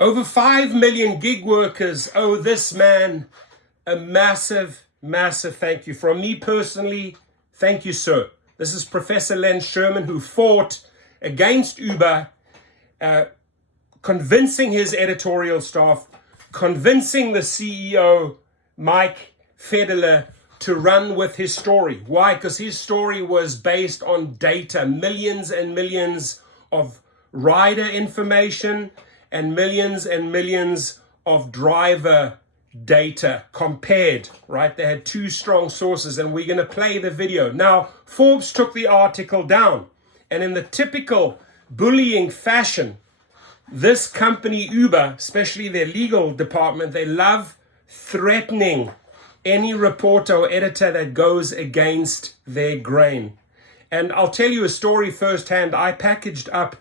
Over 5 million gig workers owe this man a massive, massive thank you. From me personally, thank you, sir. This is Professor Sherman, who fought against Uber, convincing his editorial staff, convincing the CEO, Mike Federer, to run with his story. Why? Because his story was based on data, millions and millions of rider information and millions of driver data compared, right? They had two strong sources, and we're going to play the video. Now, Forbes took the article down, and in the typical bullying fashion, this company, Uber, especially their legal department, they love threatening any reporter or editor that goes against their grain. And I'll tell you a story firsthand. I packaged up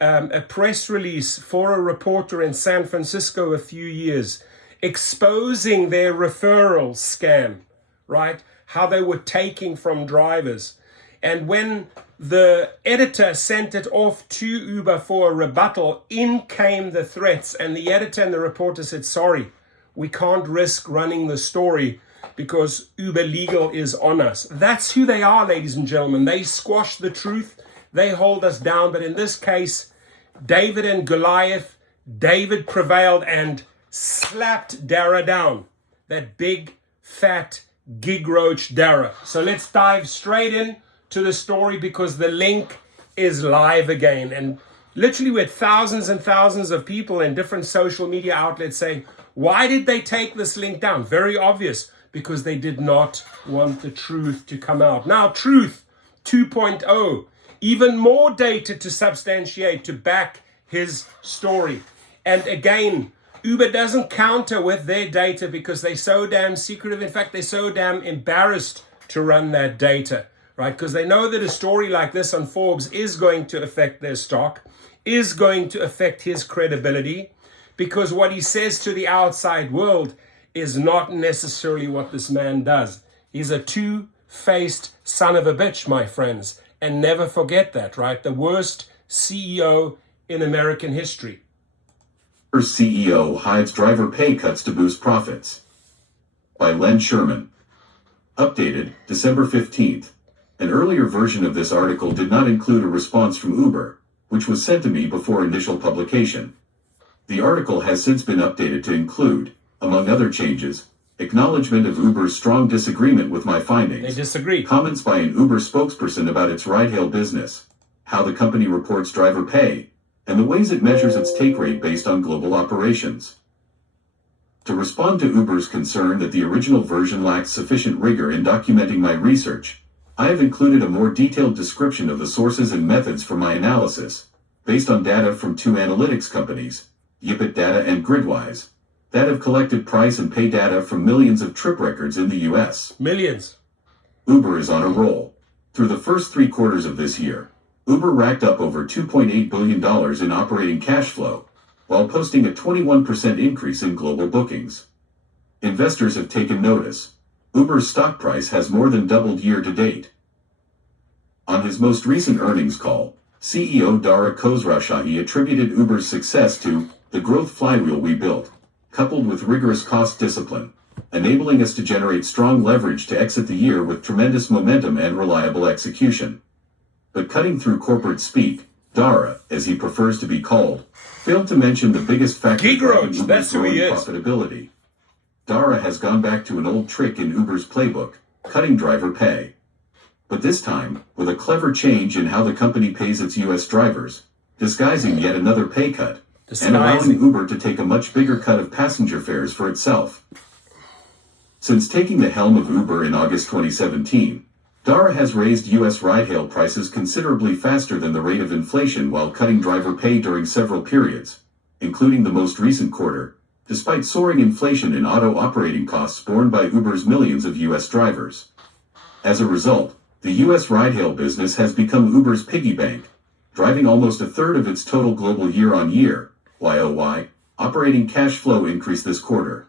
a press release for a reporter in San Francisco a few years, exposing their referral scam, right? How they were taking from drivers. And when the editor sent it off to Uber for a rebuttal, in came the threats, and the editor and the reporter said, sorry, we can't risk running the story because Uber Legal is on us. That's who they are, ladies and gentlemen. They squash the truth. They hold us down. But in this case, David and Goliath, David prevailed and slapped Dara down. That big, fat, gig roach Dara. So let's dive straight in to the story, because the link is live again. And literally we had thousands and thousands of people in different social media outlets saying, why did they take this link down? Very obvious, because they did not want the truth to come out. Now, Truth 2.0, even more data to substantiate, to back his story. And again, Uber doesn't counter with their data because they're so damn secretive. In fact, they're so damn embarrassed to run that data, right? Because they know that a story like this on Forbes is going to affect their stock, is going to affect his credibility, because what he says to the outside world is not necessarily what this man does. He's a two-faced son of a bitch, my friends. And never forget that, right? The worst CEO in American history. CEO hides driver pay cuts to boost profits. By Sherman. Updated, December 15th. An earlier version of this article did not include a response from Uber, which was sent to me before initial publication. The article has since been updated to include, among other changes, acknowledgement of Uber's strong disagreement with my findings. They disagree. Comments by an Uber spokesperson about its ride-hail business, how the company reports driver pay, and the ways it measures its take rate based on global operations. To respond to Uber's concern that the original version lacks sufficient rigor in documenting my research, I have included a more detailed description of the sources and methods for my analysis, based on data from two analytics companies, Data and Gridwise, that have collected price and pay data from millions of trip records in the US. Millions. Uber is on a roll. Through the first 3 quarters of this year, Uber racked up over $2.8 billion in operating cash flow, while posting a 21% increase in global bookings. Investors have taken notice. Uber's stock price has more than doubled year to date. On his most recent earnings call, CEO Dara Khosrowshahi attributed Uber's success to the growth flywheel we built, coupled with rigorous cost discipline, enabling us to generate strong leverage to exit the year with tremendous momentum and reliable execution. But cutting through corporate speak, Dara, as he prefers to be called, failed to mention the biggest factor driving Uber's growing profitability. Dara has gone back to an old trick in Uber's playbook, cutting driver pay. But this time, with a clever change in how the company pays its US drivers, disguising yet another pay cut, and allowing Uber to take a much bigger cut of passenger fares for itself. Since taking the helm of Uber in August 2017, Dara has raised US ride-hail prices considerably faster than the rate of inflation while cutting driver pay during several periods, including the most recent quarter, despite soaring inflation in auto operating costs borne by Uber's millions of US drivers. As a result, the US ride-hail business has become Uber's piggy bank, driving almost a third of its total global year-on-year, YOY, operating cash flow increase this quarter.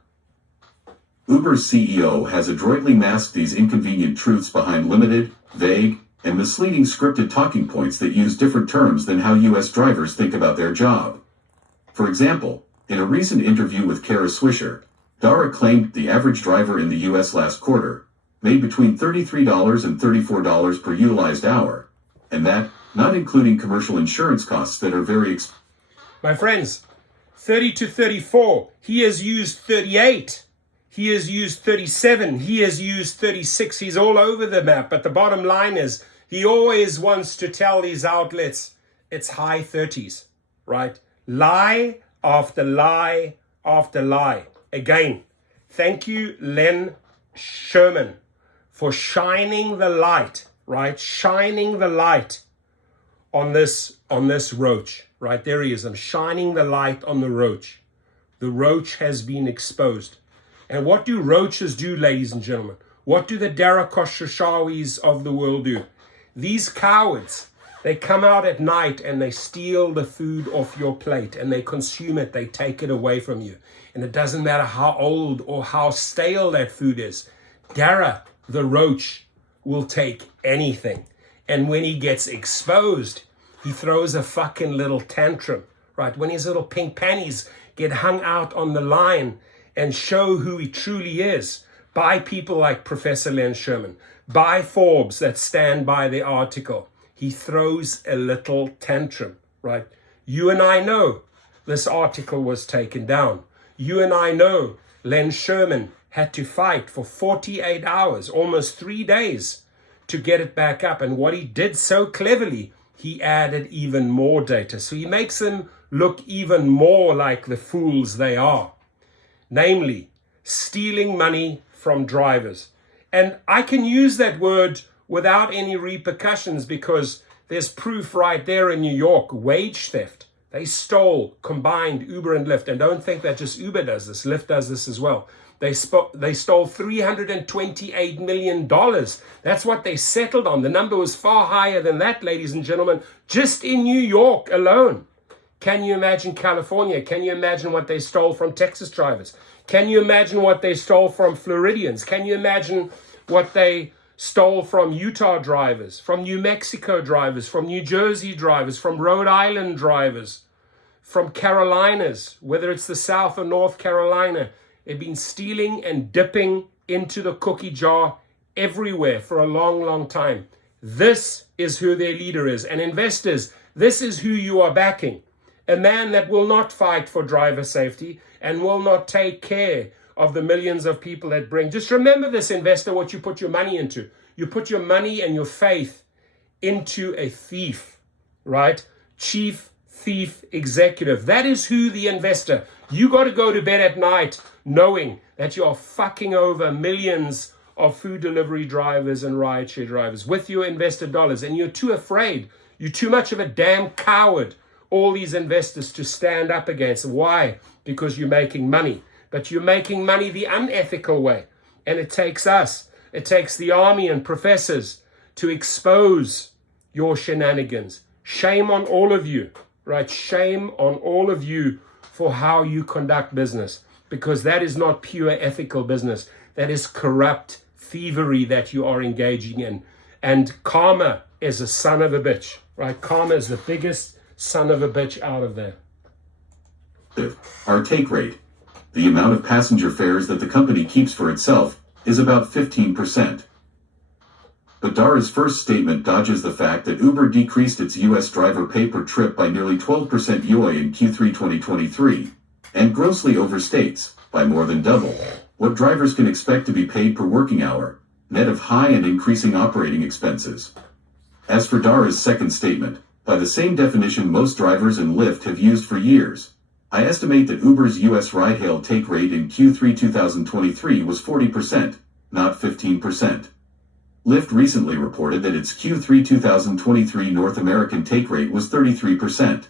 Uber's CEO has adroitly masked these inconvenient truths behind limited, vague, and misleading scripted talking points that use different terms than how US drivers think about their job. For example, In a recent interview with Kara Swisher, Dara claimed the average driver in the U.S. last quarter made between $33 and $34 per utilized hour, and that, not including commercial insurance costs that are very expensive. My friends, 30 to 34, he has used 38. He has used 37. He has used 36. He's all over the map. But the bottom line is he always wants to tell these outlets it's high 30s, right? Lie after lie after lie. Again, thank you, Sherman, for shining the light, right? Shining the light on this roach, right? There he is. I'm shining the light on the roach. The roach has been exposed. And what do roaches do, ladies and gentlemen? What do the Darakash of the world do? These cowards, they come out at night and they steal the food off your plate and they consume it. They take it away from you. And it doesn't matter how old or how stale that food is. Dara, the roach, will take anything. And when he gets exposed, he throws a fucking little tantrum, right? When his little pink panties get hung out on the line and show who he truly is by people like Professor Len Sherman, by Forbes that stand by the article. He throws a little tantrum, right? You and I know this article was taken down. You and I know Len Sherman had to fight for 48 hours, almost 3 days, to get it back up. And what he did so cleverly, he added even more data. So he makes them look even more like the fools they are. Namely, stealing money from drivers. And I can use that word without any repercussions because there's proof right there in New York, wage theft. They stole combined Uber and Lyft. And don't think that just Uber does this, Lyft does this as well. They stole $328 million. That's what they settled on. The number was far higher than that, ladies and gentlemen, just in New York alone. Can you imagine California? Can you imagine what they stole from Texas drivers? Can you imagine what they stole from Floridians? Can you imagine what they stole from Utah drivers, from New Mexico drivers, from New Jersey drivers, from Rhode Island drivers, from Carolinas, whether it's the South or North Carolina? They've been stealing and dipping into the cookie jar everywhere for a long, long time. This is who their leader is. And investors, this is who you are backing. A man that will not fight for driver safety and will not take care of the millions of people that bring. Just remember this, investor, what you put your money into. You put your money and your faith into a thief, right? Chief thief executive. That is who the investor. You got to go to bed at night knowing that you are fucking over millions of food delivery drivers and rideshare drivers with your investor dollars. And you're too afraid. You're too much of a damn coward, all these investors, to stand up against. Why? Because you're making money. But you're making money the unethical way. And it takes us, it takes the army and professors to expose your shenanigans. Shame on all of you, right? Shame on all of you for how you conduct business. Because that is not pure ethical business. That is corrupt thievery that you are engaging in. And karma is a son of a bitch, right? Karma is the biggest son of a bitch out of there. Our take rate, the amount of passenger fares that the company keeps for itself, is about 15%. But Dara's first statement dodges the fact that Uber decreased its U.S. driver pay per trip by nearly 12% YoY in Q3 2023, and grossly overstates, by more than double, what drivers can expect to be paid per working hour, net of high and increasing operating expenses. As for Dara's second statement, by the same definition most drivers in Lyft have used for years, I estimate that Uber's U.S. ride-hail take rate in Q3 2023 was 40%, not 15%. Lyft recently reported that its Q3 2023 North American take rate was 33%.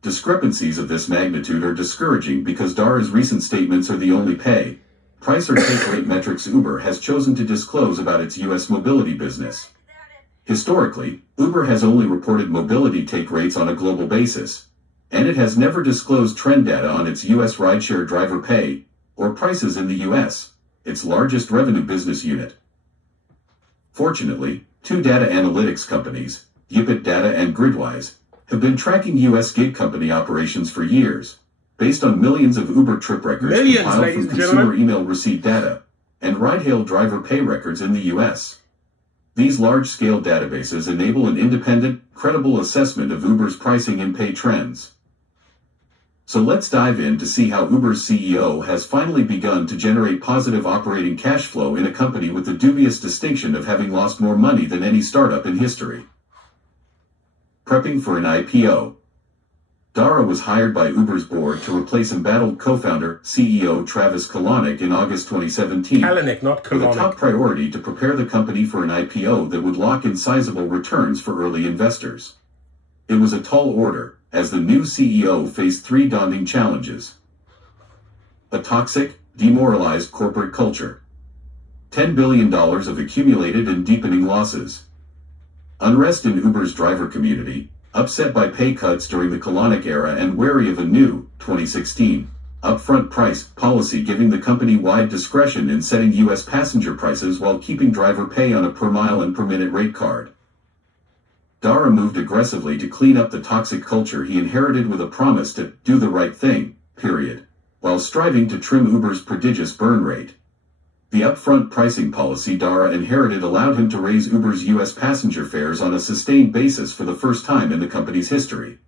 Discrepancies of this magnitude are discouraging because Dara's recent statements are the only pay, price or take rate metrics Uber has chosen to disclose about its U.S. mobility business. Historically, Uber has only reported mobility take rates on a global basis, and it has never disclosed trend data on its U.S. rideshare driver pay or prices in the U.S., its largest revenue business unit. Fortunately, two data analytics companies, Upit Data and Gridwise, have been tracking U.S. gig company operations for years, based on millions of Uber trip records Millions, compiled ladies from and consumer gentlemen. email receipt data and ride-hail driver pay records in the US. These large-scale databases enable an independent, credible assessment of Uber's pricing and pay trends. So let's dive in to see how Uber's CEO has finally begun to generate positive operating cash flow in a company with the dubious distinction of having lost more money than any startup in history. Prepping for an IPO. Dara was hired by Uber's board to replace embattled co-founder, CEO Travis Kalanick in August 2017, Kalanick, not with a top Kalanick. priority to prepare the company for an IPO that would lock in sizable returns for early investors. It was a tall order, as the new CEO faced three daunting challenges. A toxic, demoralized corporate culture. $10 billion of accumulated and deepening losses. Unrest in Uber's driver community, upset by pay cuts during the Kalanick era and wary of a new, 2016, upfront price policy giving the company wide discretion in setting U.S. passenger prices while keeping driver pay on a per-mile and per-minute rate card. Dara moved aggressively to clean up the toxic culture he inherited with a promise to do the right thing, period, while striving to trim Uber's prodigious burn rate. The upfront pricing policy Dara inherited allowed him to raise Uber's U.S. passenger fares on a sustained basis for the first time in the company's history.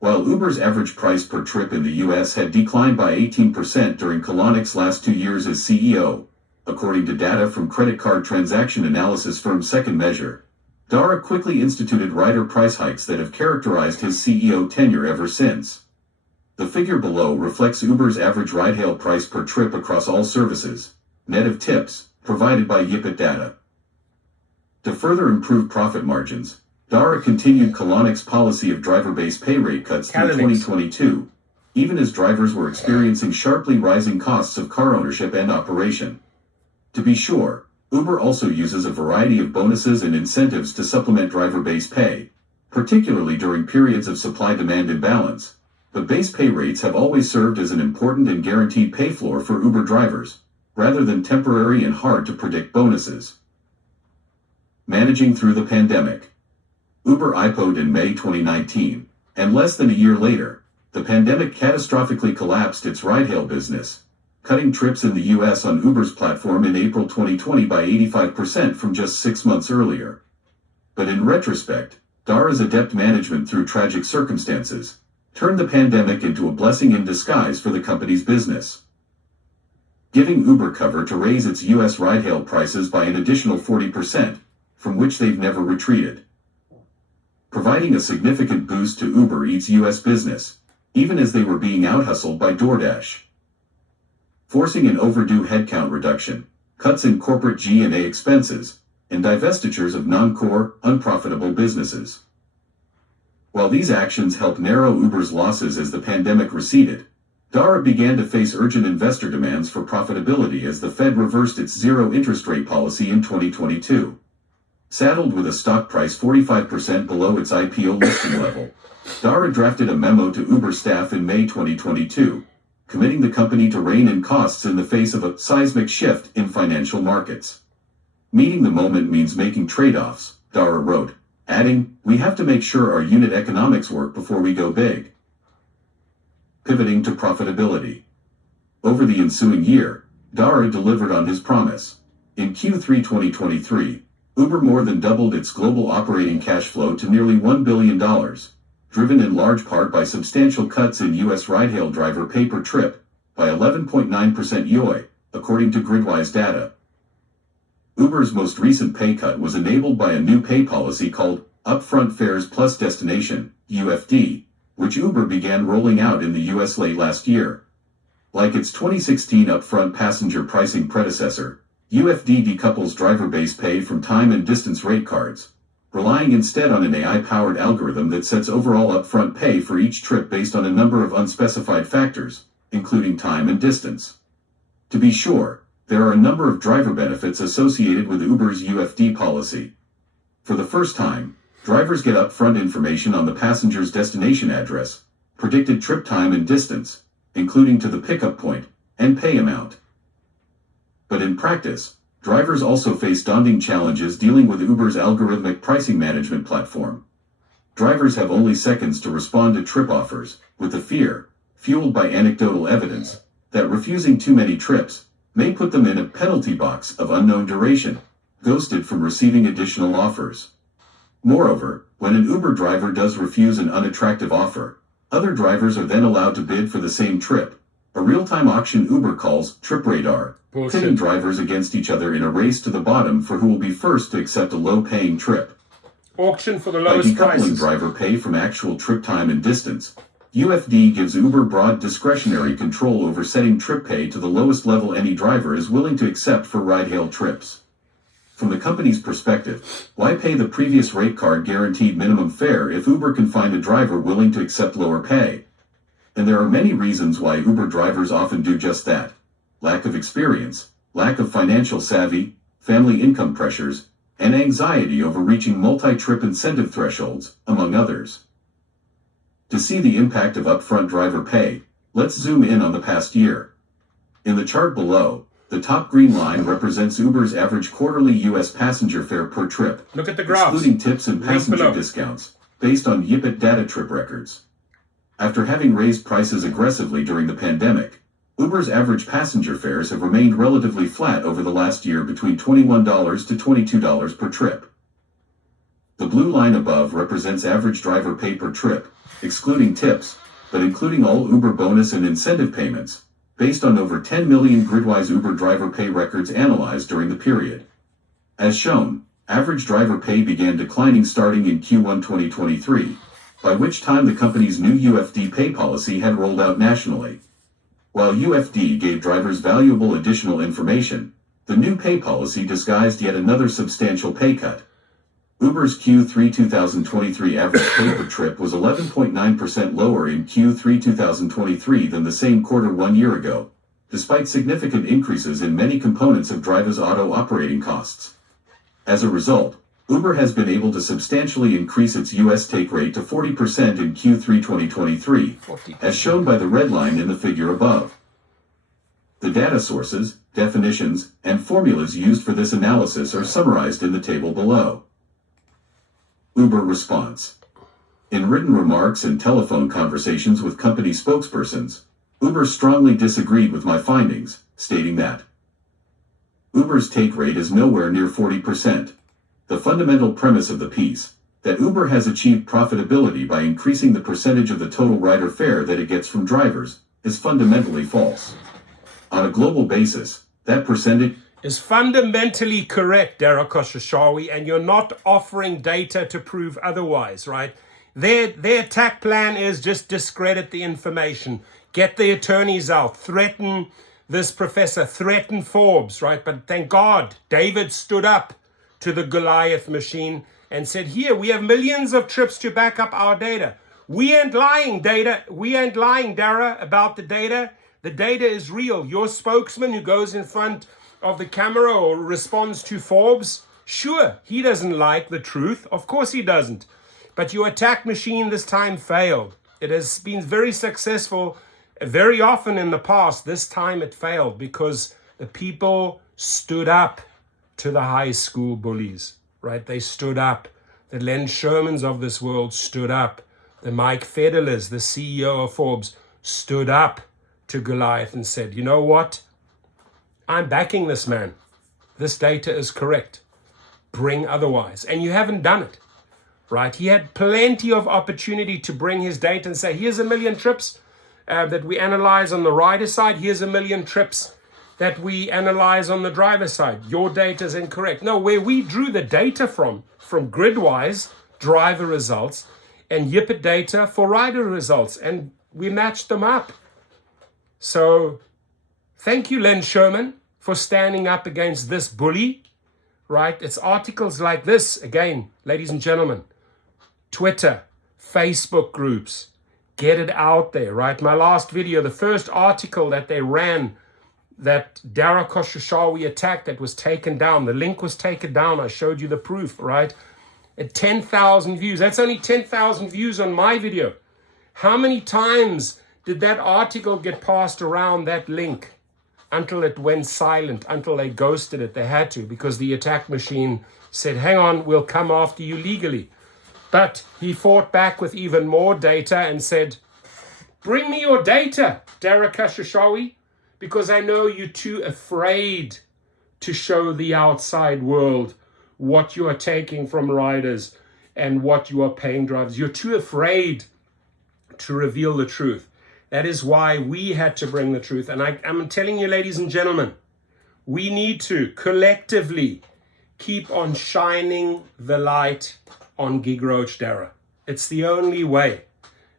While Uber's average price per trip in the U.S. had declined by 18% during Kalanick's last 2 years as CEO, according to data from credit card transaction analysis firm Second Measure, Dara quickly instituted rider price hikes that have characterized his CEO tenure ever since. The figure below reflects Uber's average ride-hail price per trip across all services, net of tips, provided by Yippit data. To further improve profit margins, Dara continued Kalanick's policy of driver-based pay rate cuts through 2022, even as drivers were experiencing sharply rising costs of car ownership and operation. To be sure, Uber also uses a variety of bonuses and incentives to supplement driver-based pay, particularly during periods of supply-demand imbalance, but base pay rates have always served as an important and guaranteed pay floor for Uber drivers, rather than temporary and hard-to-predict bonuses. Managing through the pandemic. Uber IPO'd in May 2019, and less than a year later, the pandemic catastrophically collapsed its ride-hail business, cutting trips in the U.S. on Uber's platform in April 2020 by 85% from just 6 months earlier. But in retrospect, Dara's adept management through tragic circumstances turned the pandemic into a blessing in disguise for the company's business, giving Uber cover to raise its U.S. ride-hail prices by an additional 40%, from which they've never retreated, providing a significant boost to Uber Eats' U.S. business, even as they were being out-hustled by DoorDash, forcing an overdue headcount reduction, cuts in corporate G&A expenses, and divestitures of non-core, unprofitable businesses. While these actions helped narrow Uber's losses as the pandemic receded, Dara began to face urgent investor demands for profitability as the Fed reversed its zero interest rate policy in 2022. Saddled with a stock price 45% below its IPO listing level, Dara drafted a memo to Uber staff in May 2022, committing the company to rein in costs in the face of a seismic shift in financial markets. Meeting the moment means making trade-offs, Dara wrote, adding, "We have to make sure our unit economics work before we go big." Pivoting to profitability. Over the ensuing year, Dara delivered on his promise. In Q3 2023, Uber more than doubled its global operating cash flow to nearly $1 billion, driven in large part by substantial cuts in U.S. ride-hail driver pay per trip, by 11.9% YoY, according to Gridwise data. Uber's most recent pay cut was enabled by a new pay policy called Upfront Fares Plus Destination, UFD, which Uber began rolling out in the U.S. late last year. Like its 2016 upfront passenger pricing predecessor, UFD decouples driver-based pay from time and distance rate cards, relying instead on an AI-powered algorithm that sets overall upfront pay for each trip based on a number of unspecified factors, including time and distance. To be sure, there are a number of driver benefits associated with Uber's UFD policy. For the first time, drivers get upfront information on the passenger's destination address, predicted trip time and distance, including to the pickup point, and pay amount. But in practice, drivers also face daunting challenges dealing with Uber's algorithmic pricing management platform. Drivers have only seconds to respond to trip offers, with the fear, fueled by anecdotal evidence, that refusing too many trips may put them in a penalty box of unknown duration, ghosted from receiving additional offers. Moreover, when an Uber driver does refuse an unattractive offer, other drivers are then allowed to bid for the same trip. A real-time auction Uber calls Trip Radar, pitting drivers against each other in a race to the bottom for who will be first to accept a low-paying trip. Auction for the lowest By decoupling prices. driver pay from actual trip time and distance, UFD gives Uber broad discretionary control over setting trip pay to the lowest level any driver is willing to accept for ride-hail trips. From the company's perspective, why pay the previous rate card guaranteed minimum fare if Uber can find a driver willing to accept lower pay? And there are many reasons why Uber drivers often do just that. Lack of experience, lack of financial savvy, family income pressures, and anxiety over reaching multi-trip incentive thresholds, among others. To see the impact of upfront driver pay, let's zoom in on the past year. In the chart below, the top green line represents Uber's average quarterly U.S. passenger fare per trip, Look at the graphs. excluding tips and passenger discounts, based on GetUpside data trip records. After having raised prices aggressively during the pandemic, Uber's average passenger fares have remained relatively flat over the last year between $21 to $22 per trip. The blue line above represents average driver pay per trip, excluding tips, but including all Uber bonus and incentive payments, based on over 10 million gridwise Uber driver pay records analyzed during the period. As shown, average driver pay began declining starting in Q1 2023, by which time the company's new UFD pay policy had rolled out nationally. While UFD gave drivers valuable additional information, the new pay policy disguised yet another substantial pay cut. Uber's Q3 2023 average pay per trip was 11.9% lower in Q3 2023 than the same quarter 1 year ago, despite significant increases in many components of drivers' auto operating costs. As a result, Uber has been able to substantially increase its U.S. take rate to 40% in Q3 2023, 40%. As shown by the red line in the figure above. The data sources, definitions, and formulas used for this analysis are summarized in the table below. Uber response. In written remarks and telephone conversations with company spokespersons, Uber strongly disagreed with my findings, stating that Uber's take rate is nowhere near 40%. The fundamental premise of the piece, that Uber has achieved profitability by increasing the percentage of the total rider fare that it gets from drivers, is fundamentally false. On a global basis, that percentage is fundamentally correct, Dara Khosrowshahi, and you're not offering data to prove otherwise, right? Their attack plan is just discredit the information, get the attorneys out, threaten this professor, threaten Forbes, right? But thank God, David stood up to the Goliath machine and said, here, we have millions of trips to back up our data. We ain't lying, Dara, about the data. The data is real. Your spokesman who goes in front of the camera or responds to Forbes, sure, he doesn't like the truth. Of course he doesn't. But your attack machine this time failed. It has been very successful very often in the past. This time it failed because the people stood up to the high school bullies, right? They stood up. The Len Shermans of this world stood up. The Mike Federlers, the CEO of Forbes, stood up to Goliath and said, you know what? I'm backing this man. This data is correct. Bring otherwise. And you haven't done it, right? He had plenty of opportunity to bring his data and say, here's 1 million trips that we analyze on the rider side. Here's 1 million trips that we analyze on the driver side. Your data is incorrect. No, where we drew the data from Gridwise driver results and Yipit data for rider results, and we matched them up. So thank you, Len Sherman, for standing up against this bully, right? It's articles like this, again, ladies and gentlemen, Twitter, Facebook groups, get it out there, right? My last video, the first article that they ran, that Dara Khosrowshahi attack, that was taken down. The link was taken down. I showed you the proof, right? At 10,000 views. That's only 10,000 views on my video. How many times did that article get passed around, that link, until it went silent, until they ghosted it? They had to, because the attack machine said, hang on, we'll come after you legally. But he fought back with even more data and said, Bring me your data, Dara Khosrowshahi, because I know you're too afraid to show the outside world what you are taking from riders and what you are paying drivers. You're too afraid to reveal the truth. That is why we had to bring the truth. And I'm telling you, ladies and gentlemen, we need to collectively keep on shining the light on Gig Roach Dara. It's the only way.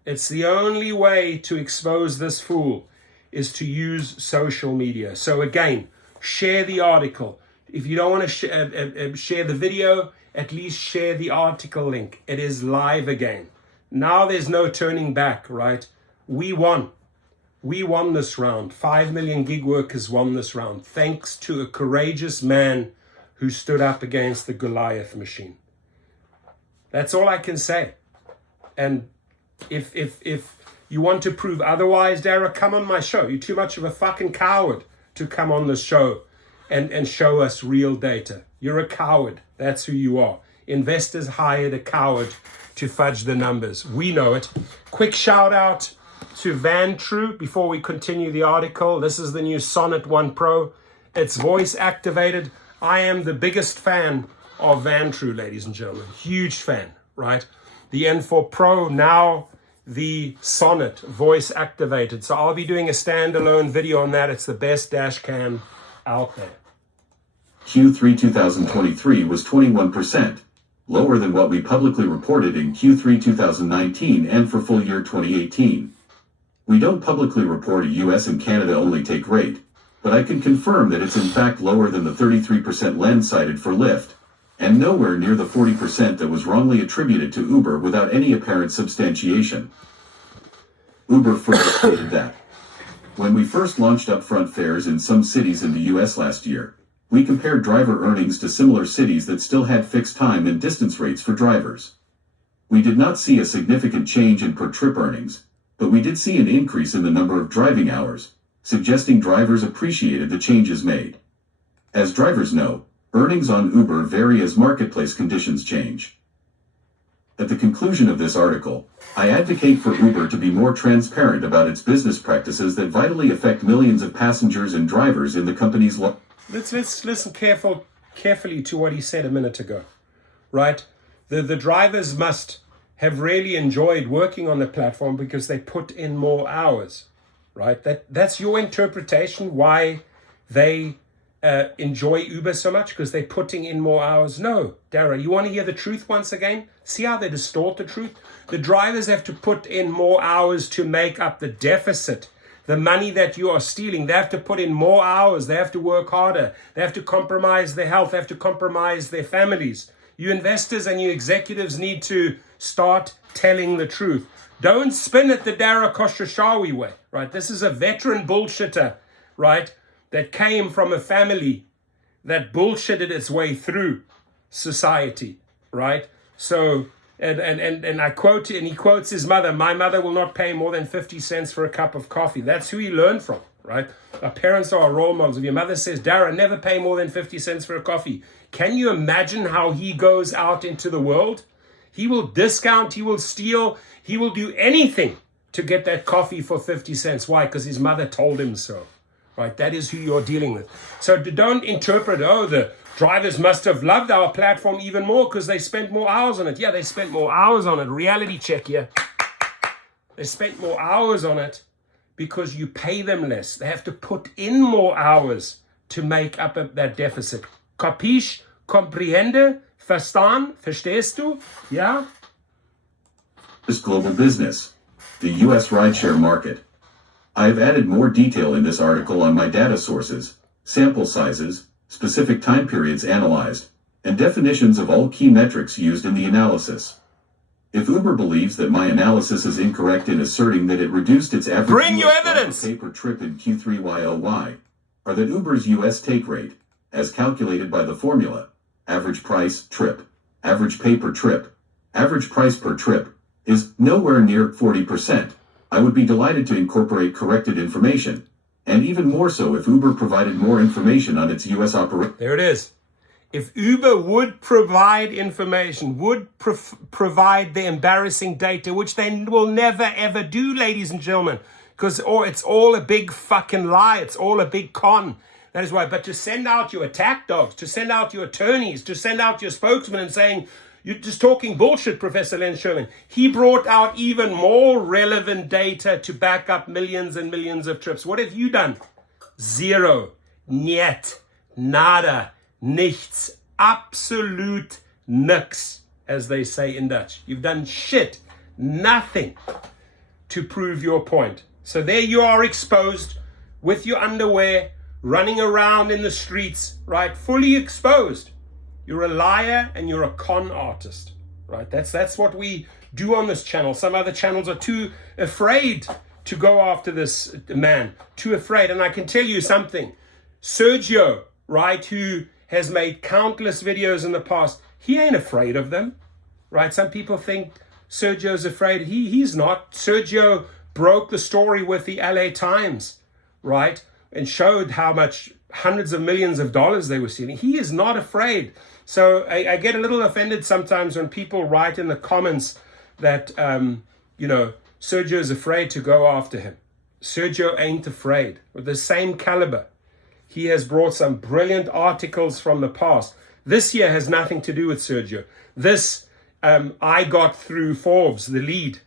It's the only way to expose this fool is to use social media. So again, share the article. If you don't want to share the video, at least share the article link. It is live again. Now there's no turning back, right? We won. We won this round. 5 million gig workers won this round, thanks to a courageous man who stood up against the Goliath machine. That's all I can say. And if you want to prove otherwise, Dara, come on my show. You're too much of a fucking coward to come on the show and show us real data. You're a coward. That's who you are. Investors hired a coward to fudge the numbers. We know it. Quick shout out to Van True before we continue the article. This is the new Sonnet 1 Pro. It's voice activated. I am the biggest fan of Van True, ladies and gentlemen. Huge fan, right? The N4 Pro, now the Sonnet voice activated. So I'll be doing a standalone video on that. It's the best dash cam out there. Q3 2023 was 21%, lower than what we publicly reported in Q3 2019 and for full year 2018. We don't publicly report a US and Canada only take rate, but I can confirm that it's in fact lower than the 33% lens cited for Lyft, and nowhere near the 40% that was wrongly attributed to Uber without any apparent substantiation. Uber further stated that, when we first launched upfront fares in some cities in the US last year, we compared driver earnings to similar cities that still had fixed time and distance rates for drivers. We did not see a significant change in per-trip earnings, but we did see an increase in the number of driving hours, suggesting drivers appreciated the changes made. As drivers know, earnings on Uber vary as marketplace conditions change. At the conclusion of this article, I advocate for Uber to be more transparent about its business practices that vitally affect millions of passengers and drivers in the company's life. Let's listen carefully to what he said a minute ago, right? The drivers must have really enjoyed working on the platform because they put in more hours, right? That's your interpretation why they enjoy Uber so much, because they're putting in more hours. No, Dara, you want to hear the truth once again? See how they distort the truth? The drivers have to put in more hours to make up the deficit. The money that you are stealing, they have to put in more hours. They have to work harder. They have to compromise their health. They have to compromise their families. You investors and you executives need to start telling the truth. Don't spin it the Dara Khosrowshahi way, right? This is a veteran bullshitter, right, that came from a family that bullshitted its way through society, right? So, and I quote, and he quotes his mother, "My mother will not pay more than 50 cents for a cup of coffee." That's who he learned from, right? Our parents are our role models. If your mother says, "Dara, never pay more than 50 cents for a coffee," can you imagine how he goes out into the world? He will discount, he will steal, he will do anything to get that coffee for 50 cents. Why? Because his mother told him so, right? That is who you're dealing with. So don't interpret, oh, the drivers must have loved our platform even more because they spent more hours on it. Yeah, they spent more hours on it. Reality check here. They spent more hours on it because you pay them less. They have to put in more hours to make up that deficit. Capiche? Comprehende? Verstaan? Verstehst du? Yeah? This global business, the US rideshare market. I have added more detail in this article on my data sources, sample sizes, specific time periods analyzed, and definitions of all key metrics used in the analysis. If Uber believes that my analysis is incorrect in asserting that it reduced its average Bring your US evidence! pay per trip in Q3YOY, or that Uber's US take rate, as calculated by the formula, average price trip, average pay per trip, average price per trip, is nowhere near 40%, I would be delighted to incorporate corrected information, and even more so if Uber provided more information on its US operation. There it is. If Uber would provide information, would provide the embarrassing data, which they will never ever do, ladies and gentlemen, because it's all a big fucking lie. It's all a big con. That is why. But to send out your attack dogs, to send out your attorneys, to send out your spokesman and saying, you're just talking bullshit, Professor Len Sherman. He brought out even more relevant data to back up millions and millions of trips. What have you done? Zero. Niet. Nada. Nichts. Absolute nix, as they say in Dutch. You've done shit. Nothing to prove your point. So there you are, exposed with your underwear, running around in the streets, right? Fully exposed. You're a liar and you're a con artist, right? That's what we do on this channel. Some other channels are too afraid to go after this man. Too afraid. And I can tell you something. Sergio, right, who has made countless videos in the past, he ain't afraid of them, right? Some people think Sergio's afraid. He's not. Sergio broke the story with the LA Times, right? And showed how much hundreds of millions of dollars they were stealing. He is not afraid. So I get a little offended sometimes when people write in the comments that, Sergio is afraid to go after him. Sergio ain't afraid. With the same caliber. He has brought some brilliant articles from the past. This year has nothing to do with Sergio. This I got through Forbes, the lead,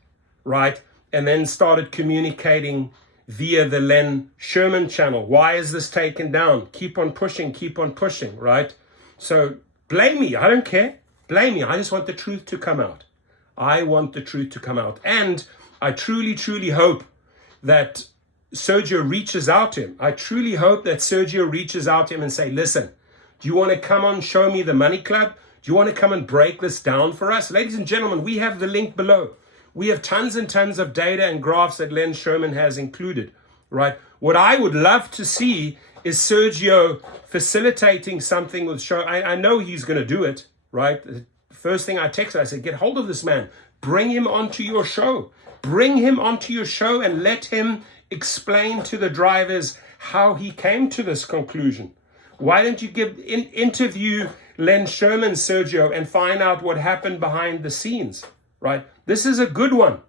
right? And then started communicating via the Len Sherman channel. Why is this taken down? Keep on pushing, right? So blame me. I don't care. Blame me. I just want the truth to come out. I want the truth to come out. And I truly, truly hope that Sergio reaches out to him. I truly hope that Sergio reaches out to him and say, listen, do you want to come on, show me the money club? Do you want to come and break this down for us? Ladies and gentlemen, we have the link below. We have tons and tons of data and graphs that Len Sherman has included, right? What I would love to see is Sergio facilitating something with show. I know he's going to do it, right? The first thing I texted, I said, get hold of this man. Bring him onto your show. Bring him onto your show and let him explain to the drivers how he came to this conclusion. Why don't you interview Len Sherman, Sergio, and find out what happened behind the scenes, right? This is a good one.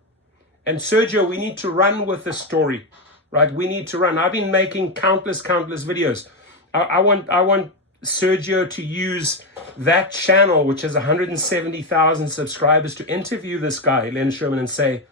And Sergio, we need to run with the story, right? We need to run. I've been making countless videos. I want Sergio to use that channel, which has 170,000 subscribers, to interview this guy, Len Sherman, and say,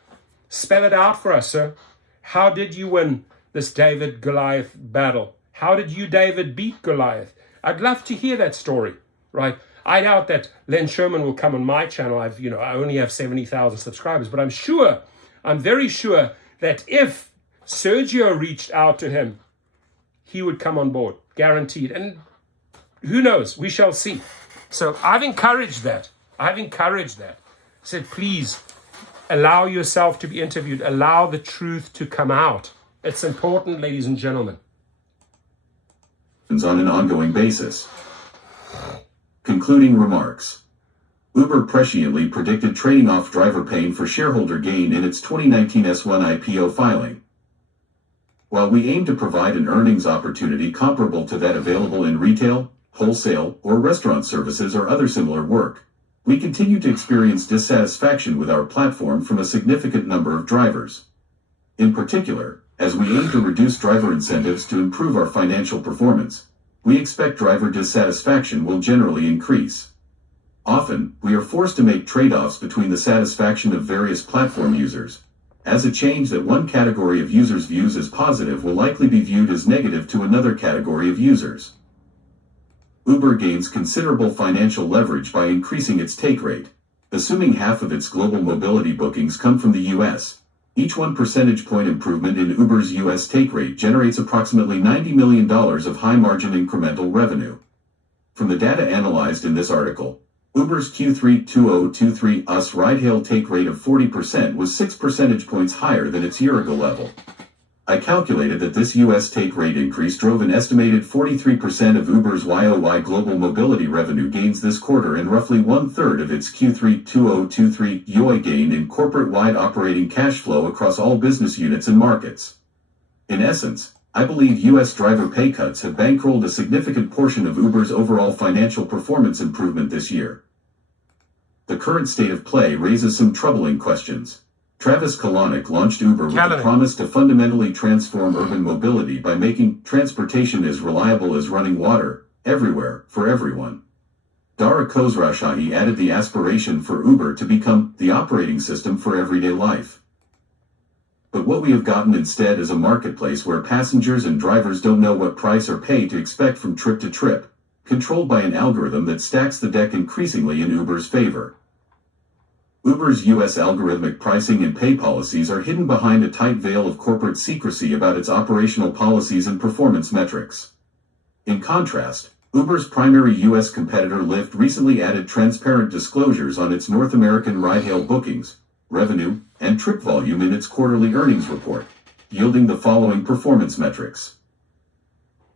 spell it out for us, sir. How did you win this David-Goliath battle? How did you, David, beat Goliath? I'd love to hear that story, right? I doubt that Len Sherman will come on my channel. I only have 70,000 subscribers, but I'm very sure that if Sergio reached out to him, he would come on board, guaranteed. And who knows? We shall see. So I've encouraged that. I said, please allow yourself to be interviewed. Allow the truth to come out. It's important, ladies and gentlemen. On an ongoing basis. Concluding remarks. Uber presciently predicted trading off driver pain for shareholder gain in its 2019 S1 IPO filing. While we aim to provide an earnings opportunity comparable to that available in retail, wholesale, or restaurant services or other similar work, we continue to experience dissatisfaction with our platform from a significant number of drivers. In particular, as we aim to reduce driver incentives to improve our financial performance, we expect driver dissatisfaction will generally increase. Often, we are forced to make trade-offs between the satisfaction of various platform users, as a change that one category of users views as positive will likely be viewed as negative to another category of users. Uber gains considerable financial leverage by increasing its take rate. Assuming half of its global mobility bookings come from the US, each 1 percentage point improvement in Uber's US take rate generates approximately $90 million of high-margin incremental revenue. From the data analyzed in this article, Uber's Q3 2023 US ride-hail take rate of 40% was 6 percentage points higher than its year-ago level. I calculated that this US take rate increase drove an estimated 43% of Uber's YOY global mobility revenue gains this quarter and roughly 1/3 of its Q3 2023 YOY gain in corporate-wide operating cash flow across all business units and markets. In essence, I believe U.S. driver pay cuts have bankrolled a significant portion of Uber's overall financial performance improvement this year. The current state of play raises some troubling questions. Travis Kalanick launched Uber with the promise to fundamentally transform urban mobility by making transportation as reliable as running water, everywhere, for everyone. Dara Khosrowshahi added the aspiration for Uber to become the operating system for everyday life. But what we have gotten instead is a marketplace where passengers and drivers don't know what price or pay to expect from trip to trip, controlled by an algorithm that stacks the deck increasingly in Uber's favor. Uber's U.S. algorithmic pricing and pay policies are hidden behind a tight veil of corporate secrecy about its operational policies and performance metrics. In contrast, Uber's primary U.S. competitor Lyft recently added transparent disclosures on its North American ride-hail bookings, revenue, and trip volume in its quarterly earnings report, yielding the following performance metrics.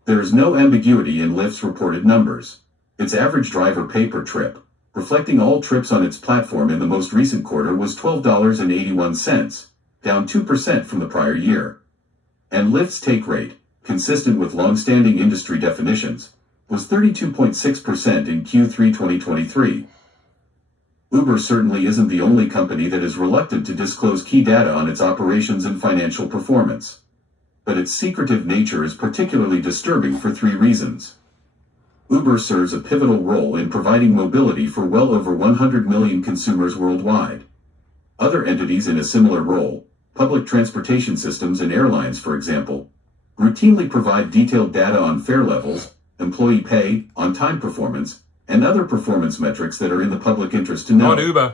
There is no ambiguity in Lyft's reported numbers. Its average driver pay per trip, reflecting all trips on its platform in the most recent quarter, was $12.81, down 2% from the prior year. And Lyft's take rate, consistent with long-standing industry definitions, was 32.6% in Q3 2023. Uber certainly isn't the only company that is reluctant to disclose key data on its operations and financial performance. But its secretive nature is particularly disturbing for three reasons. Uber serves a pivotal role in providing mobility for well over 100 million consumers worldwide. Other entities in a similar role, public transportation systems and airlines for example, routinely provide detailed data on fare levels, employee pay, on-time performance, and other performance metrics that are in the public interest to know. Not Uber.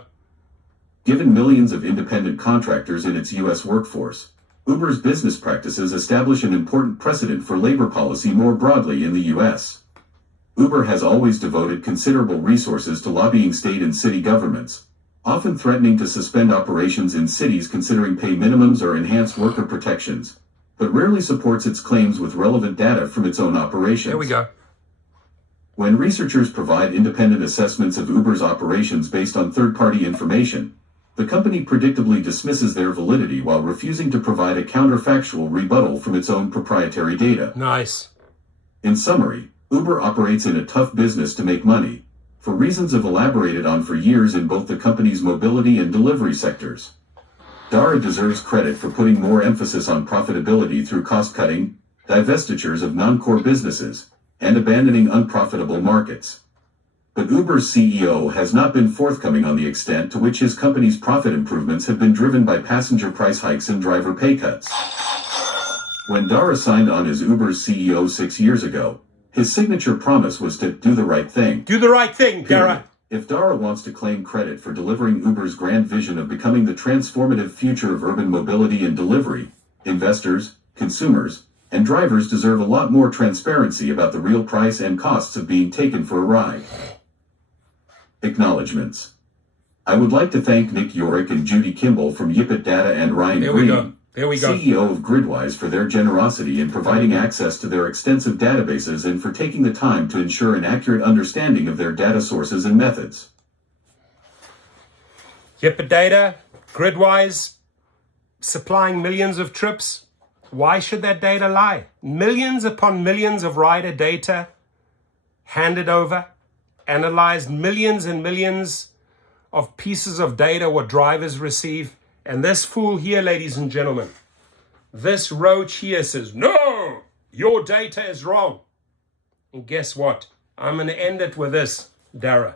Given millions of independent contractors in its U.S. workforce, Uber's business practices establish an important precedent for labor policy more broadly in the U.S. Uber has always devoted considerable resources to lobbying state and city governments, often threatening to suspend operations in cities considering pay minimums or enhanced worker protections, but rarely supports its claims with relevant data from its own operations. There we go. When researchers provide independent assessments of Uber's operations based on third-party information, the company predictably dismisses their validity while refusing to provide a counterfactual rebuttal from its own proprietary data. Nice. In summary, Uber operates in a tough business to make money, for reasons I've elaborated on for years in both the company's mobility and delivery sectors. Dara deserves credit for putting more emphasis on profitability through cost-cutting, divestitures of non-core businesses, and abandoning unprofitable markets. But Uber's CEO has not been forthcoming on the extent to which his company's profit improvements have been driven by passenger price hikes and driver pay cuts. When Dara signed on as Uber's CEO 6 years ago, his signature promise was to do the right thing. Do the right thing, Dara. If Dara wants to claim credit for delivering Uber's grand vision of becoming the transformative future of urban mobility and delivery, investors, consumers, and drivers deserve a lot more transparency about the real price and costs of being taken for a ride. Acknowledgements. I would like to thank Nick Yorick and Judy Kimball from Yipit Data and Ryan Green, CEO of Gridwise, for their generosity in providing access to their extensive databases and for taking the time to ensure an accurate understanding of their data sources and methods. Yipit Data, Gridwise, supplying millions of trips. Why should that data lie? Millions upon millions of rider data handed over, analyzed, millions and millions of pieces of data what drivers receive. And this fool here, ladies and gentlemen, this roach here says, no, your data is wrong. And guess what? I'm going to end it with this, Dara.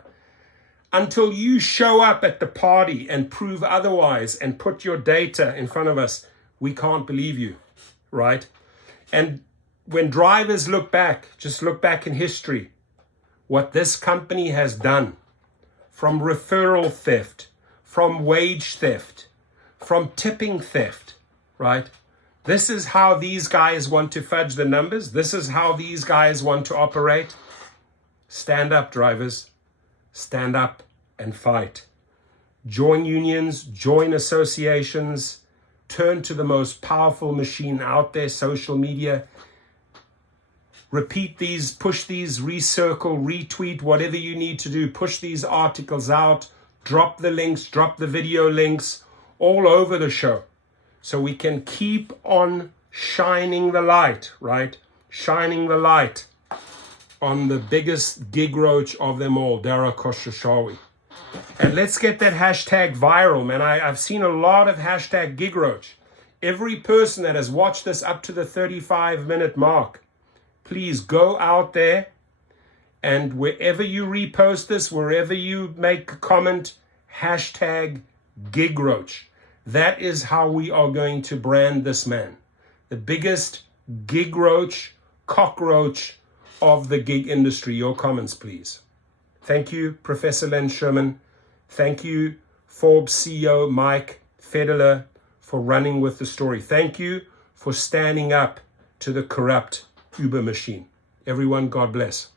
Until you show up at the party and prove otherwise and put your data in front of us, we can't believe you, right? And when drivers look back, just look back in history, what this company has done, from referral theft, from wage theft, from tipping theft, right? This is how these guys want to fudge the numbers. This is how these guys want to operate. Stand up, drivers. Stand up and fight. Join unions, join associations, turn to the most powerful machine out there, social media. Repeat these, push these, recircle, retweet, whatever you need to do. Push these articles out, drop the links, drop the video links all over the show, so we can keep on shining the light, right? Shining the light on the biggest gig roach of them all, Dara Khosrowshahi. And let's get that hashtag viral, man. I've seen a lot of hashtag gig roach. Every person that has watched this up to the 35-minute mark, please go out there and wherever you repost this, wherever you make a comment, hashtag gig roach. That is how we are going to brand this man. The biggest gig roach, cockroach of the gig industry. Your comments, please. Thank you, Professor Len Sherman. Thank you, Forbes CEO Mike Federer, for running with the story. Thank you for standing up to the corrupt Uber machine. Everyone, God bless.